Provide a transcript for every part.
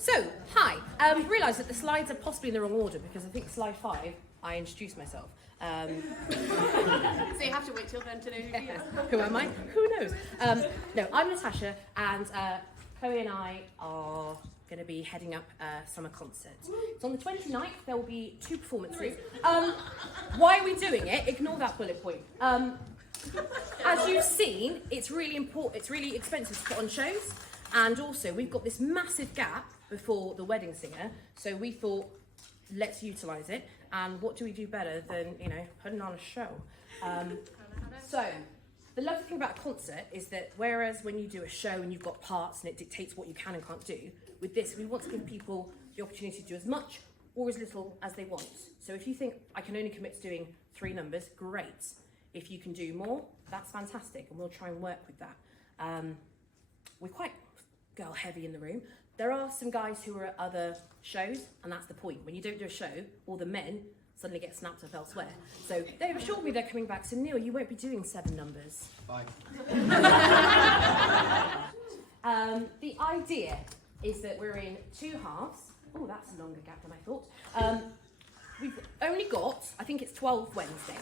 So, hi. Realised that the slides are possibly in the wrong order because I think slide 5, I introduced myself. So you have to wait till then to know who you are. Who am I? Who knows? No, I'm Natasha, and Chloe and I are going to be heading up a summer concert. It's on the 29th. There will be 2 performances. Why are we doing it? Ignore that bullet point. As you've seen, it's really important. It's really expensive to put on shows, and also we've got this massive gap before the wedding singer. So we thought, let's utilise it. And what do we do better than, you know, putting on a show? So the lovely thing about a concert is that whereas when you do a show and you've got parts and it dictates what you can and can't do, with this we want to give people the opportunity to do as much or as little as they want. So if you think I can only commit to doing 3 numbers, great. If you can do more, that's fantastic, and we'll try and work with that. We're quite girl heavy in the room. There are some guys who are at other shows, and that's the point. When you don't do a show, all the men suddenly get snapped up elsewhere. So they've assured me they're coming back. So Neil, you won't be doing 7 numbers. Bye. The idea is that we're in 2 halves. Oh, that's a longer gap than I thought. We've only got, I think it's 12 Wednesdays.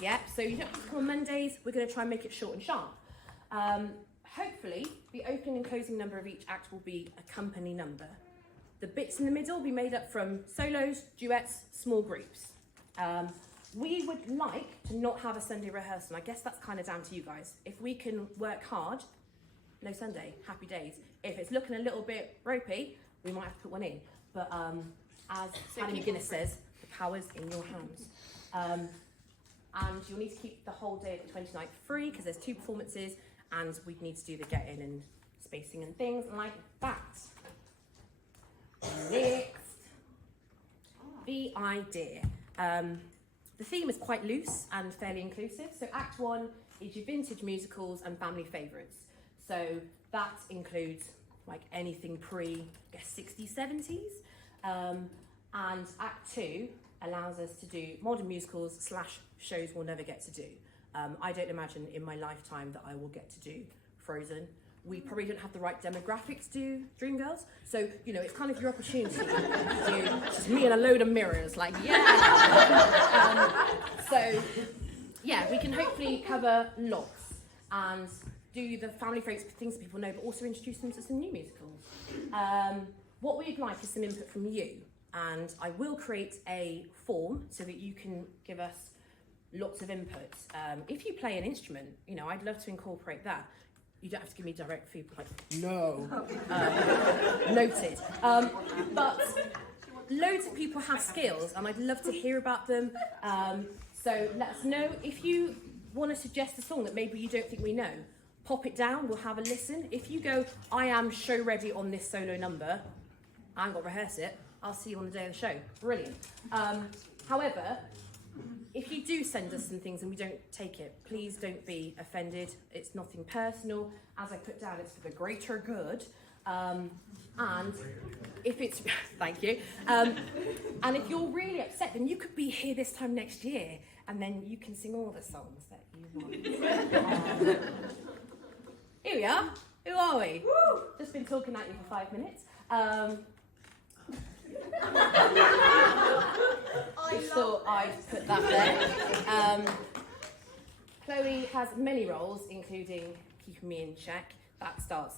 Yeah, so you don't have to come on Mondays. We're going to try and make it short and sharp. Hopefully, the opening and closing number of each act will be a company number. The bits in the middle will be made up from solos, duets, small groups. We would like to not have a Sunday rehearsal. I guess that's kind of down to you guys. If we can work hard, no Sunday, happy days. If it's looking a little bit ropey, we might have to put one in. But as Annie McGuinness says, the power's in your hands. And you'll need to keep the whole day of the 29th free because there's 2 performances and we need to do the get-in and spacing and things like that. Next, the idea. The theme is quite loose and fairly inclusive. So Act 1 is your vintage musicals and family favourites. So that includes like anything pre, I guess, 60s, 70s. And Act 2 allows us to do modern musicals / shows we'll never get to do. I don't imagine in my lifetime that I will get to do Frozen. We probably don't have the right demographics to do Dreamgirls. So, you know, it's kind of your opportunity to do just me and a load of mirrors, like, yeah! So, yeah, we can hopefully cover lots and do the family favourites, things that people know, but also introduce them to some new musicals. What we'd like is some input from you. And I will create a form so that you can give us lots of input. If you play an instrument, you know, I'd love to incorporate that. You don't have to give me direct feedback, like, no, noted. But loads of people have skills and I'd love to hear about them. So let us know. If you want to suggest a song that maybe you don't think we know, pop it down, we'll have a listen. If you go, I am show ready on this solo number, I haven't got to rehearse it, I'll see you on the day of the show. Brilliant. However, if you do send us some things and we don't take it, please don't be offended. It's nothing personal. As I put down, it's for the greater good. And if it's, thank you. And if you're really upset, then you could be here this time next year and then you can sing all the songs that you want. Here we are. Who are we? Woo! Just been talking at you for 5 minutes. Just thought I'd put that there. Chloe has many roles, including keeping me in check. That starts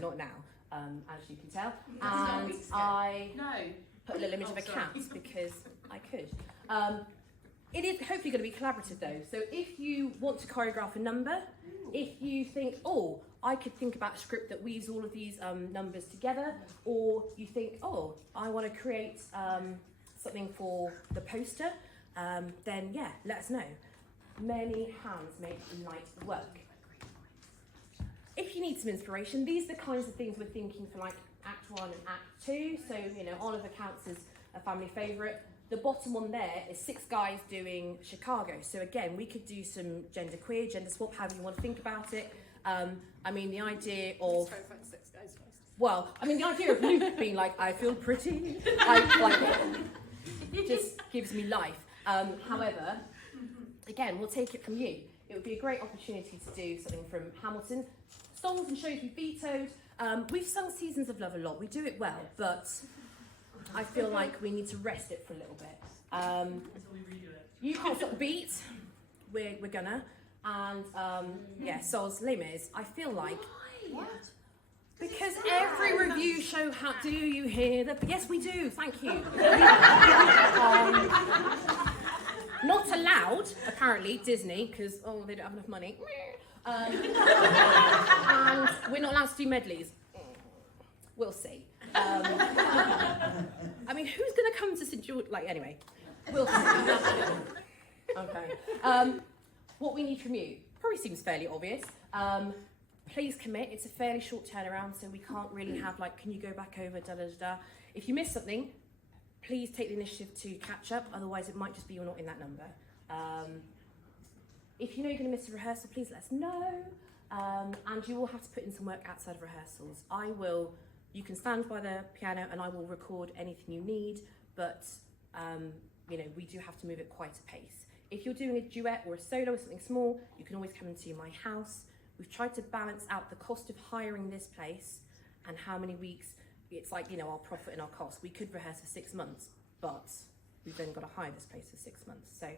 not now, as you can tell. And I put a little image of a cat because I could. It is hopefully going to be collaborative though. So if you want to choreograph a number, if you think, oh, I could think about a script that weaves all of these numbers together, or you think, oh, I want to create something for the poster, then yeah, let us know. Many hands make light work. If you need some inspiration, these are the kinds of things we're thinking for like Act 1 and Act 2. So, you know, Oliver counts as a family favourite. The bottom one there is 6 guys doing Chicago. So again, we could do some genderqueer, gender swap, however you want to think about it. I mean, the idea of... Well, I mean, the idea of Luke being like, I feel pretty, it just gives me life. However, again, we'll take it from you. It would be a great opportunity to do something from Hamilton. Songs and shows we vetoed, We've sung Seasons of Love a lot. We do it well, but I feel like we need to rest it for a little bit. Until we redo it. You can't stop the beat. We're gonna. And yeah, soz, Les Mis. I feel like because every review show, how do you hear the? Yes, we do. Thank you. Not allowed, apparently, Disney, because they don't have enough money. And we're not allowed to do medleys. We'll see. I mean, who's going to come to St George? Like, anyway, we'll see. Okay. What we need from you probably seems fairly obvious. Please commit. It's a fairly short turnaround, so we can't really have like, can you go back over, da da da da. If you miss something, please take the initiative to catch up. Otherwise, it might just be you're not in that number. If you know you're going to miss a rehearsal, please let us know. And you will have to put in some work outside of rehearsals. You can stand by the piano and I will record anything you need, but you know, we do have to move at quite a pace. If you're doing a duet or a solo or something small, you can always come into my house. We've tried to balance out the cost of hiring this place and how many weeks. It's like, you know, our profit and our cost. We could rehearse for 6 months, but we've then got to hire this place for 6 months. So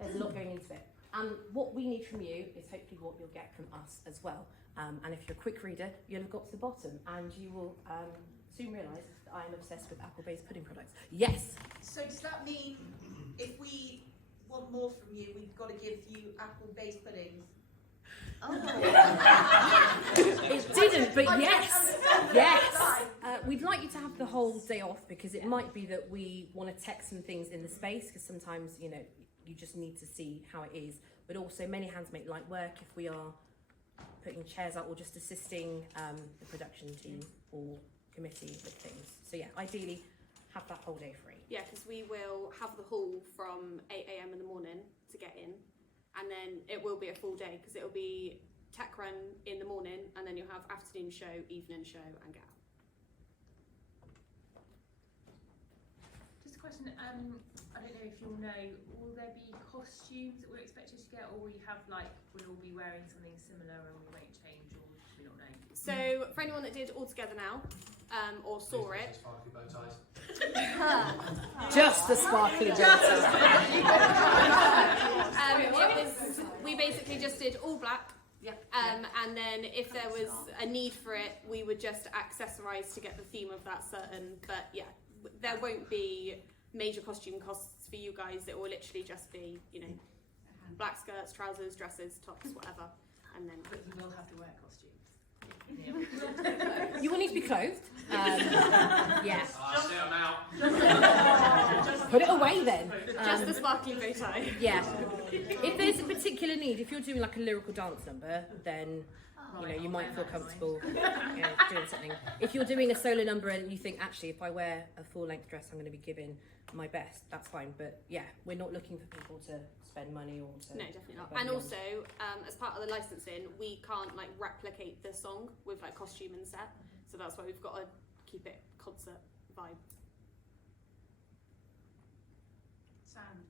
there's a lot going into it. And what we need from you is hopefully what you'll get from us as well. And if you're a quick reader, you'll have got to the bottom and you will soon realise that I am obsessed with apple-based pudding products. Yes! So does that mean if we want more from you, we've got to give you apple-based puddings? Oh. It didn't, but yes! Yes! We'd like you to have the whole day off because it might be that we want to text some things in the space because sometimes, you know, you just need to see how it is. But also many hands make light work if we are putting chairs out or just assisting the production team or committee with things. So yeah, ideally have that whole day free. Yeah, because we will have the hall from 8 a.m. in the morning to get in, and then it will be a full day because it will be tech run in the morning, and then you'll have afternoon show, evening show, and get out. Just a question, I don't know if you'll know, will there be costumes that we're expected to get, or will you have like, we'll all be wearing something similar and we won't change, or do we not know? So for anyone that did All Together Now, or saw it, Sparkly bow ties. Just the sparkly bits. we basically just did all black. Yep. And then if there was a need for it, we would just accessorise to get the theme of that certain. But yeah, there won't be major costume costs for you guys. It will literally just be, you know, black skirts, trousers, dresses, tops, whatever. And then But you will have to wear costumes. You will need to be clothed. Yeah. Sit them out. Put it away then. just the sparkly bow tie. Yeah. If there's a particular need, if you're doing like a lyrical dance number, then you know you might feel comfortable doing something. If you're doing a solo number and you think actually if I wear a full-length dress I'm going to be giving my best, that's fine. But yeah, we're not looking for people to spend money or to. No, definitely not. And also, as part of the licensing, we can't like replicate the song with like costume and set. So that's why we've got to keep it concert vibe. Sound.